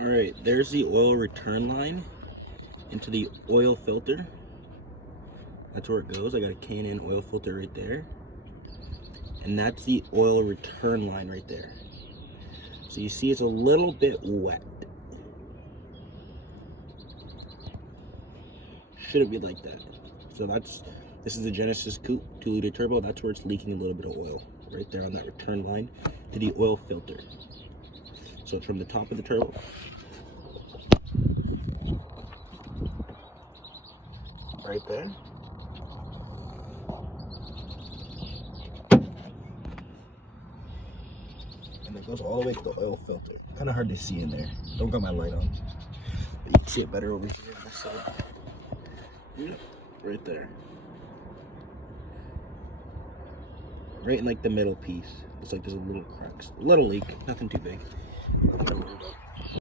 Alright, there's the oil return line into the oil filter. That's where it goes. I got a K&N oil filter right there. And that's the oil return line right there. So you see it's a little bit wet. Shouldn't be like that. So this is the Genesis Coupe 2-liter turbo. That's where it's leaking a little bit of oil. Right there on that return line to the oil filter. So it's from the top of the turbo. Right there. And it goes all the way to the oil filter. Kind of hard to see in there. Don't got my light on. But you can see it better over here on this side. Yeah, right there. Right in like the middle piece. Looks like there's a little cracks. A little leak, nothing too big.